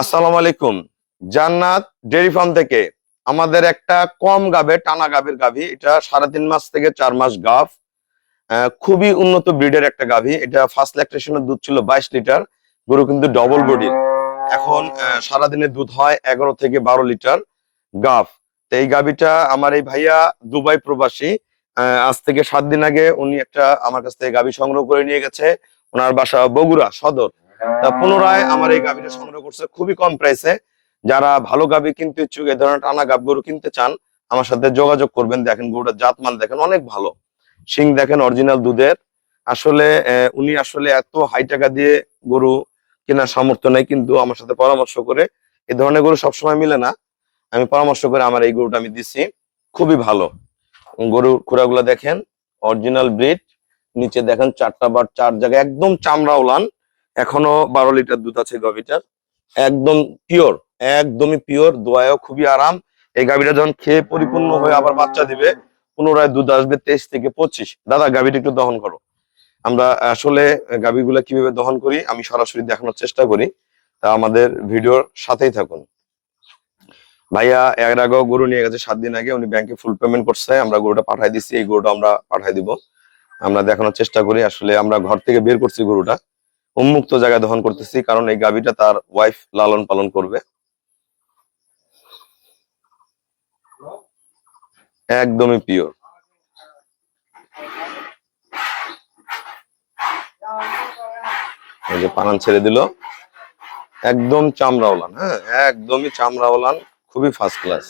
আসসালামু আলাইকুম। জান্নাত ডেইরি ফার্ম থেকে আমাদের একটা কম গাবে টানা গাভীর গাভী, এটা 3.5 মাস থেকে 4 মাস গাভ। খুবই উন্নত ব্রিডের একটা গাভী। এটা ফার্স্ট ল্যাকটেশনের দুধ ছিল 22 লিটার। গরু কিন্তু ডবল বডির। এখন সারাদিনে দুধ হয় 11 থেকে 12 লিটার গাভ। তো এই গাভীটা আমার এই ভাইয়া দুবাই প্রবাসী। আজ থেকে 7 দিন আগে উনি একটা আমার কাছ থেকে গাভী সংগ্রহ করে নিয়ে গেছে। ওনার বাসা বগুড়া সদর। তা পুনরায় আমার এই গাভীটা সংগ্রহ করছে খুবই কম প্রাইসে। যারা ভালো গাভী কিনতে ইচ্ছুক, এই ধরনের টানা গাভ গরু কিনতে চান, আমার সাথে যোগাযোগ করবেন। দেখেন গরুটার জাতমান দেখেন, অনেক ভালো। শিং দেখেন অরিজিনাল দুধের। আসলে উনি আসলে এত হাই টাকা দিয়ে গরু কেনার সামর্থ্য নেই, কিন্তু আমার সাথে পরামর্শ করে, এই ধরনের গরু সবসময় মিলে না, আমি পরামর্শ করে আমার এই গরুটা আমি দিছি। খুবই ভালো। গরুর খুরাগুলো দেখেন, অরিজিনাল ব্রিড। নিচে দেখেন 4টা বার 4 জায়গায় একদম চামড়া ওলান। এখনো 12 লিটার দুধ আছে গাভীটার। একদম পিওর, একদমই পিওর। দোয়ায়ও খুবই আরাম। এই গাভীটা যখন খেয়ে পরিপূর্ণ হয়ে আবার বাচ্চা দিবে, পুনরায় দুধ আসবে 23 থেকে 25। দাদা, গাভীটা একটু দহন করো। আমরা আসলে গাভীগুলা কিভাবে দহন করি আমি সরাসরি দেখানোর চেষ্টা করি। তা আমাদের ভিডিওর সাথেই থাকুন। ভাইয়া এর আগেও গরু নিয়ে গেছে 7 দিন আগে, উনি ব্যাংকে ফুল পেমেন্ট করছে, আমরা গরুটা পাঠাই দিচ্ছি। এই গরুটা আমরা পাঠাই দিব। আমরা দেখানোর চেষ্টা করি। আসলে আমরা ঘর থেকে বের করছি গরুটা, উন্মুক্ত জায়গায় দহন করতেছি, কারণ এই গাভীটা তার ওয়াইফ লালন পালন করবে। একদমই পিওর। এই যে পানান ছেড়ে দিল, একদম চামড়া ওলান। হ্যাঁ, একদমই চামড়া ওলান, খুবই ফার্স্ট ক্লাস।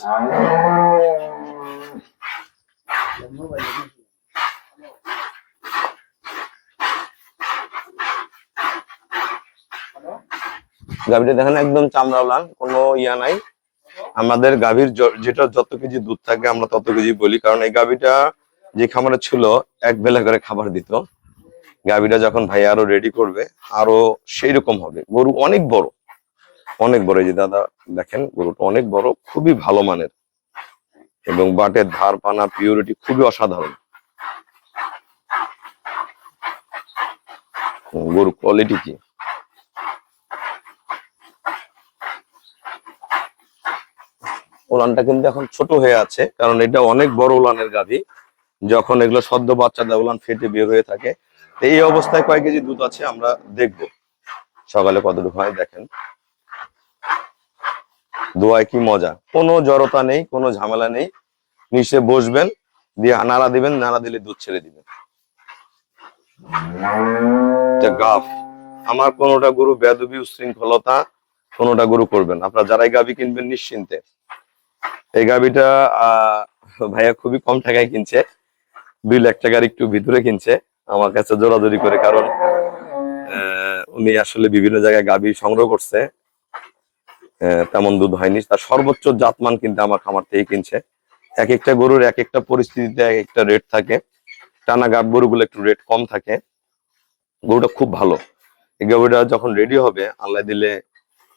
গাভীটা দেখেন একদম চামড়া ওলান, কোনো ইয়া নাই। আমাদের গাভীর যেটা যত কেজি দুধ থাকে আমরা তত কেজি বলি, কারণ এই গাভীটা যে খামারে ছিল 1 বেলা করে খাবার দিত। গাভীটা যখন ভাই আরো রেডি করবে, আরো সেই রকম হবে। গরু অনেক বড়, অনেক বড়। এই যে দাদা দেখেন, গরুটা অনেক বড়, খুবই ভালো মানের, এবং বাটের ধার পানা পিওরিটি খুবই অসাধারণ। গরু কোয়ালিটি কি! উলানটা কিন্তু এখন ছোট হয়ে আছে, কারণ এটা অনেক বড় উলানের গাভী। যখন এগুলো সদ্য বাচ্চা দেয়, উলান ফেটে বের হয়ে থাকে। তো এই অবস্থায় কয় কেজি দুধ আছে আমরা দেখবো সকালে কতটুকু হয়। দেখেন দোয়ায় কি মজা, কোনো জড়তা নেই, কোনো ঝামেলা নেই। নিচে বসবেন, দিয়ে নাড়া দিবেন, নাড়া দিলে দুধ ছেড়ে দিবেন। গাভ আমার কোনোটা গরু বেয়াদবি উশৃঙ্খলতা কোনোটা গরু করবেন। আপনারা যারাই গাভী কিনবেন নিশ্চিন্তে। এই গাভীটা ভাইয়া খুবই কম টাকায় কিনছে, 2 লাখ টাকার একটু ভিতরে কিনছে আমার কাছে জোরাজোরি করে। কারণ উনি আসলে বিভিন্ন জায়গায় গাভী সংগ্রহ করছে, তেমন দুধ হয়নি। তার সর্বোচ্চ জাতমান কিন্তু আমার খামার থেকে কিনছে। এক একটা গরুর এক একটা পরিস্থিতিতে এক একটা রেট থাকে। টানা গাভ গরুগুলো একটু রেট কম থাকে। গরুটা খুব ভালো। এই গরুটা যখন রেডি হবে আল্লাহ দিলে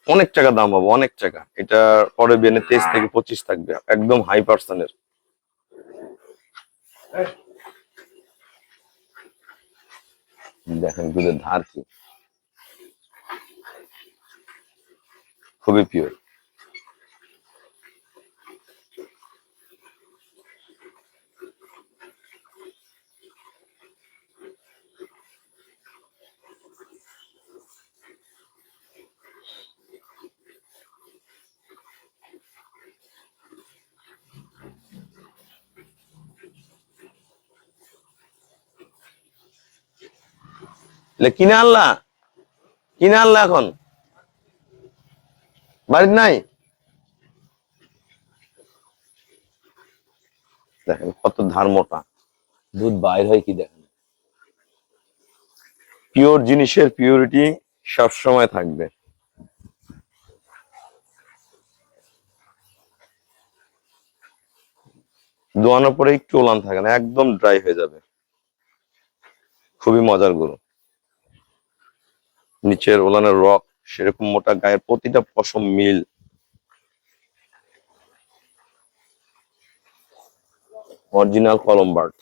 অনেক টাকা দাম হবে, অনেক টাকা। এটা পরে বেনে 23 থেকে 25 থাকবে, একদম হাই পার্সেন্টের। দেখেন দুধের ধার কি, খুবই পিওর। কিনে আনলা, কিনে আনলা, এখন বাড়িতে নাই। দেখেন কত ধার মোটা, দুধ বাইর হয় কি দেখেন। পিওর জিনিসের পিওরিটি সব সময় থাকবে। দোয়ানোর পরে একটু ওলান থাকে না, একদম ড্রাই হয়ে যাবে। খুবই মজার গরু। নিচের ওলানের রক সেরকম মোটা, গায়ের প্রতিটা পশম মিল। অরিজিনাল কলম্বার্ড।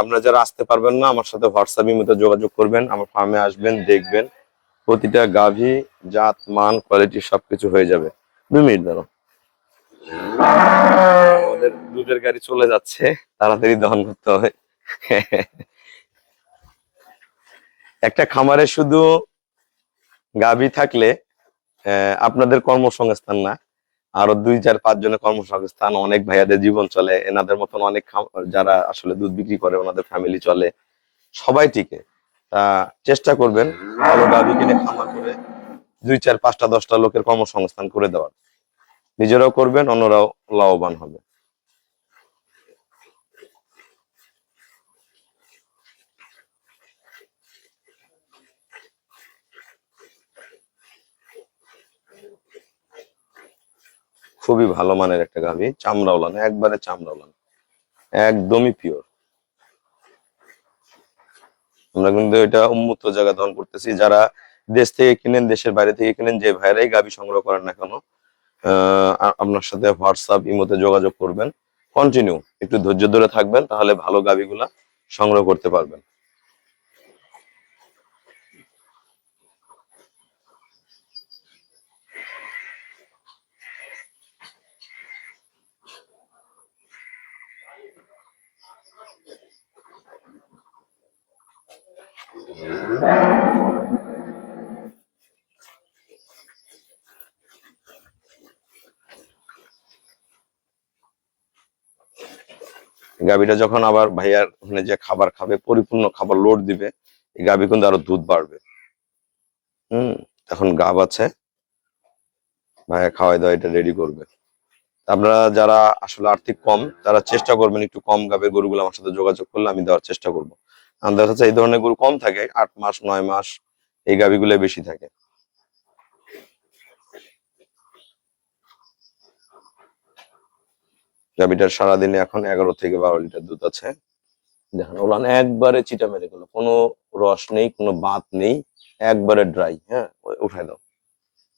আপনারা যারা আসতে পারবেন না আমার সাথে হোয়াটসঅ্যাপ ইমোতে যোগাযোগ করবেন, আমার ফার্মে আসবেন, দেখবেন প্রতিটা গাভী জাত মান কোয়ালিটি সবকিছু হয়ে যাবে। 2 মিনিট ধরো, আমাদের দুধের গাড়ি চলে যাচ্ছে, তাড়াতাড়ি দহন করতে হবে। একটা খামারে শুধু গাভী থাকলে আপনাদের কর্মসংস্থান না, আরো 2 4 5 জনের কর্মসংস্থান, অনেক ভাইয়াদের জীবন চলে, এনাদের মতন অনেক যারা আসলে দুধ বিক্রি করে ওনাদের ফ্যামিলি চলে, সবাই টিকে। তা চেষ্টা করবেন ভালো গাভী কিনে খামার করে 2 4 5টা 10টা লোকের কর্মসংস্থান করে দেওয়ার। নিজেরাও করবেন, অন্যরাও লাভবান হবে। খুবই ভালো মানের একটা গাভী, চামড়া ওলান, একবারে চামড়া ওলান, একদমই পিওর। আমরা কিন্তু এটা উন্মুক্ত জায়গা দহন করতেছি। যারা দেশ থেকে কিনেন, দেশের বাইরে থেকে কিনেন, যে ভাইরাই গাভী সংগ্রহ করেন না কেন, আপনার সাথে হোয়াটসঅ্যাপ ইমোতে যোগাযোগ করবেন। কন্টিনিউ একটু ধৈর্য ধরে থাকবেন, তাহলে ভালো গাভীগুলা সংগ্রহ করতে পারবেন। গাভীটা যখন আবার ভাইয়ার ওখানে যে খাবার খাবে, পরিপূর্ণ খাবার লোড দিবে, এই গাভী কিন্তু আরো দুধ বাড়বে। হুম। এখন গাব আছে, ভাইয়া খাওয়াই দাওয়া এটা রেডি করবে। আপনারা যারা আসলে আর্থিক কম, তারা চেষ্টা করবেন একটু কম গাবের গরুগুলো আমার সাথে যোগাযোগ করলে আমি দেওয়ার চেষ্টা করবো। আমাদের কাছে এই ধরনের গরু কম থাকে, 8 মাস 9 মাস এই গাভীগুলো বেশি থাকে। গাভীটার সারাদিনে এখন 11 থেকে 12 লিটার দুধ আছে। দেখেন ওলান একবারে চিটা মেরে গেল, কোনো রস নেই, কোনো বাত নেই, একবারে ড্রাই। হ্যাঁ, উঠাই দাও,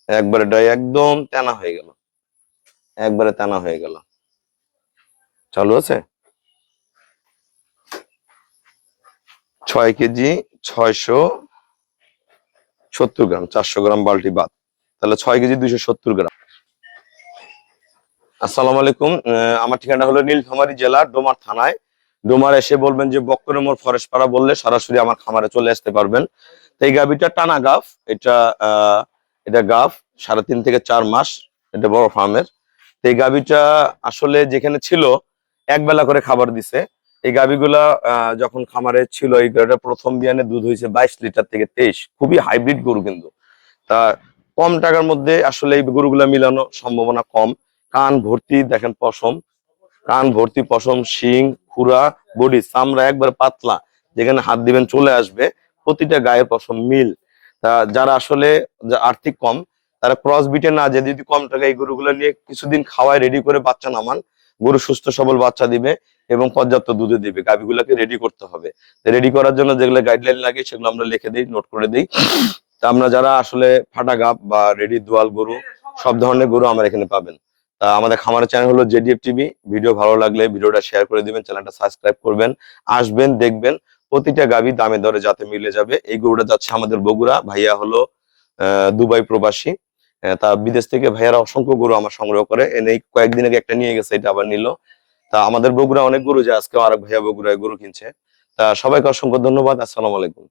একবারে ড্রাই, একদম তেনা হয়ে গেল, একবারে তেনা হয়ে গেল। চালু আছে। 6 কেজি 670 গ্রাম, 400 গ্রাম বাল্টি বাদ, তাহলে 6 কেজি 270 গ্রাম। আসসালামু আলাইকুম, আমার ঠিকানা হলো নীলফামারী জেলার ডোমার থানায়। ডোমার এসে বলবেন যে বক্করের মোড় ফরেস্ট পাড়া, বললে সরাসরি আমার খামারে চলে আসতে পারবেন। তো এই গাভীটা টানা গাভ, এটা এটা গাভ 3.5 থেকে 4 মাস, এটা বড় ফার্মের। তো এই গাভীটা আসলে যেখানে ছিল একবেলা করে খাবার দিছে। এই গাভীগুলা যখন খামারে ছিল, এই গাভীটা প্রথম বিয়ানে দুধ হয়েছে 22 লিটার থেকে 23, খুবই হাইব্রিড গরু কিন্তু। তা কম টাকার মধ্যে আসলে এই গরুগুলা মিলানো সম্ভাবনা কম। কান ভর্তি দেখেন পশম, কান ভর্তি পশম, শিং, খুরা, বডি, চামড়া একবার পাতলা, যেখানে হাত দিবেন চলে আসবে, প্রতিটা গায়ের পশম মিল। তা যারা আসলে আর্থিক কম, তারা ক্রস বিটে না যে যদি কম টাকা এই গরুগুলো নিয়ে কিছুদিন খাওয়ায় রেডি করে বাচ্চা নামান, গরু সুস্থ সবল বাচ্চা দিবে এবং পর্যাপ্ত দুধে দিবে। গাভীগুলোকে রেডি করতে হবে। রেডি করার জন্য যেগুলো গাইডলাইন লাগে সেগুলো আমরা লিখে দিই, নোট করে দিই। তা আমরা যারা আসলে ফাটা গাব বা রেডি দোয়াল গরু, সব ধরনের গরু আমার এখানে পাবেন। তা আমাদের খামারের চ্যানেল হলো জেডিএফ টিভি। ভিডিও ভালো লাগলে ভিডিওটা শেয়ার করে দিবেন, চ্যানেলটা সাবস্ক্রাইব করবেন, আসবেন, দেখবেন প্রতিটা গাভী দামে দরে যাতে মিলে যাবে। এই গরুটা যাচ্ছে আমাদের বগুড়া, ভাইয়া হলো দুবাই প্রবাসী। তা বিদেশ থেকে ভাইয়ারা অসংখ্য গরু আমার সংগ্রহ করে এনে কয়েকদিন আগে একটা নিয়ে গেছে, এটা আবার নিল। তা আমাদের বগুড়া অনেক গরু, যে আজকে আরেক ভাইয়া বগুড়ায় গরু কিনছে। তা সবাইকে অসংখ্য ধন্যবাদ। আসসালামু আলাইকুম।